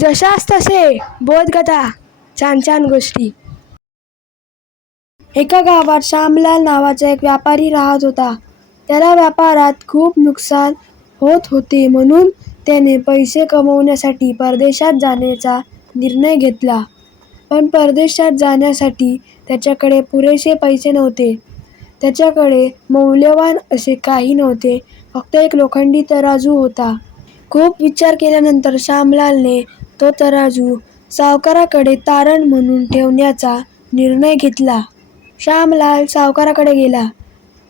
जशास तसे बोधकथा, छान छान गोष्टी. एका गावात श्यामलाल नावाचा एक व्यापारी राहत होता. त्याला व्यापारात खूप नुकसान होत होते, म्हणून त्याने पैसे कमवण्यासाठी परदेशात जाण्याचा निर्णय घेतला. पण परदेशात जाण्यासाठी त्याच्याकडे पुरेसे पैसे नव्हते. त्याच्याकडे मौल्यवान असे काही नव्हते, फक्त एक लोखंडी तराजू होता. खूप विचार केल्यानंतर श्यामलालने तो तराजू सावकाराकडे तारण म्हणून ठेवण्याचा निर्णय घेतला. श्यामलाल सावकाराकडे गेला.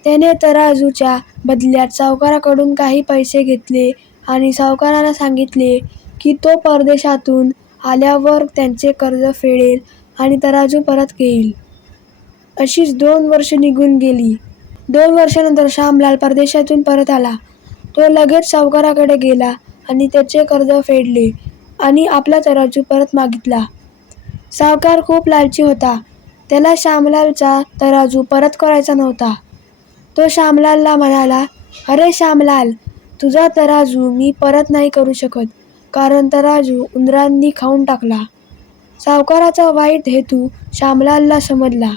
त्याने तराजूच्या बदल्यात सावकाराकडून काही पैसे घेतले आणि सावकाराला सांगितले की तो परदेशातून आल्यावर त्यांचे कर्ज फेडेल आणि तराजू परत घेईल. अशीच 2 वर्षे निघून गेली. 2 वर्षांनंतर श्यामलाल परदेशातून परत आला. तो लगेच सावकाराकडे गेला आणि त्याचे कर्ज फेडले आणि आपला तराजू परत मागितला. सावकार खूप लालची होता. त्याला श्यामलालचा तराजू परत करायचा नव्हता. तो श्यामलालला म्हणाला, "अरे श्यामलाल, तुझा तराजू मी परत नाही करू शकत, कारण तराजू उंदरांनी खाऊन टाकला." सावकाराचा वाईट हेतू श्यामलालला समजला.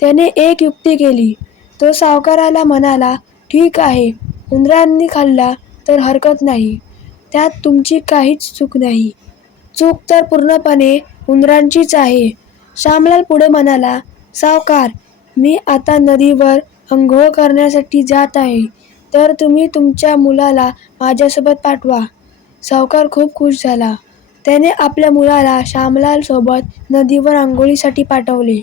त्याने एक युक्ती केली. तो सावकाराला म्हणाला, "ठीक आहे, उंदरांनी खाल्ला तर हरकत नाही. त्यात तुमची काहीच चूक नाही. चूक तर पूर्णपणे उंदरांचीच आहे." श्यामलाल पुढे म्हणाला, "सावकार, मी आता नदीवर अंघोळ करण्यासाठी जात आहे, तर तुम्ही तुमच्या मुलाला माझ्यासोबत पाठवा." सावकार खूप खुश झाला. त्याने आपल्या मुलाला श्यामलाल सोबत नदीवर अंघोळीसाठी पाठवले.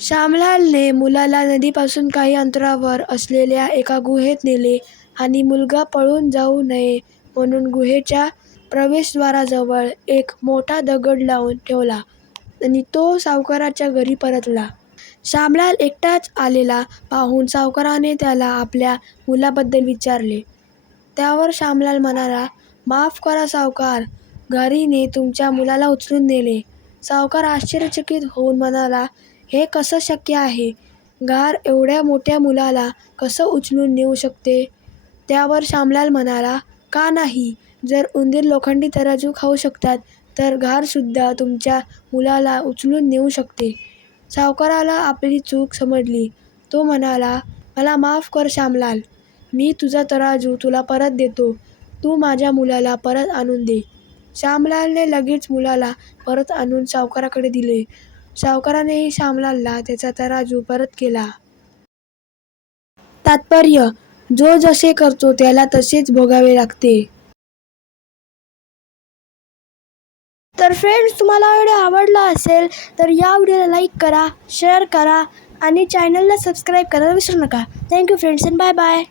श्यामलालने मुलाला नदीपासून काही अंतरावर असलेल्या एका गुहेत नेले आणि मुलगा पळून जाऊ नये म्हणून गुहेच्या प्रवेशद्वाराजवळ एक मोठा दगड लावून ठेवला आणि तो सावकाराच्या घरी परतला. श्यामलाल एकटाच आलेला पाहून सावकाराने त्याला आपल्या मुलाबद्दल विचारले. त्यावर श्यामलाल म्हणाला, "माफ करा सावकार, घारीने तुमच्या मुलाला उचलून नेले." सावकार आश्चर्यचकित होऊन म्हणाला, "हे कसं शक्य आहे? घार एवढ्या मोठ्या मुलाला कसं उचलून नेऊ शकते?" त्यावर श्यामलाल म्हणाला, "का नाही? जर उंदीर लोखंडी तराजू खाऊ शकतात, तर घारसुद्धा तुमच्या मुलाला उचलून नेऊ शकते." सावकाराला आपली चूक समजली. तो म्हणाला, "मला माफ कर श्यामलाल, मी तुझा तराजू तुला परत देतो. तू माझ्या मुलाला परत आणून दे." श्यामलालने लगेच मुलाला परत आणून सावकाराकडे दिले. सावकारानेही श्यामलालला त्याचा तराजू परत केला. तात्पर्य: जो जसे करतो त्याला तसेच भोगावे लागते. तर फ्रेंड्स, तुम्हाला व्हिडिओ आवडला असेल तर या व्हिडिओला लाईक करा, शेअर करा आणि चॅनलला सबस्क्राईब करायला विसरू नका. Thank you friends and bye bye.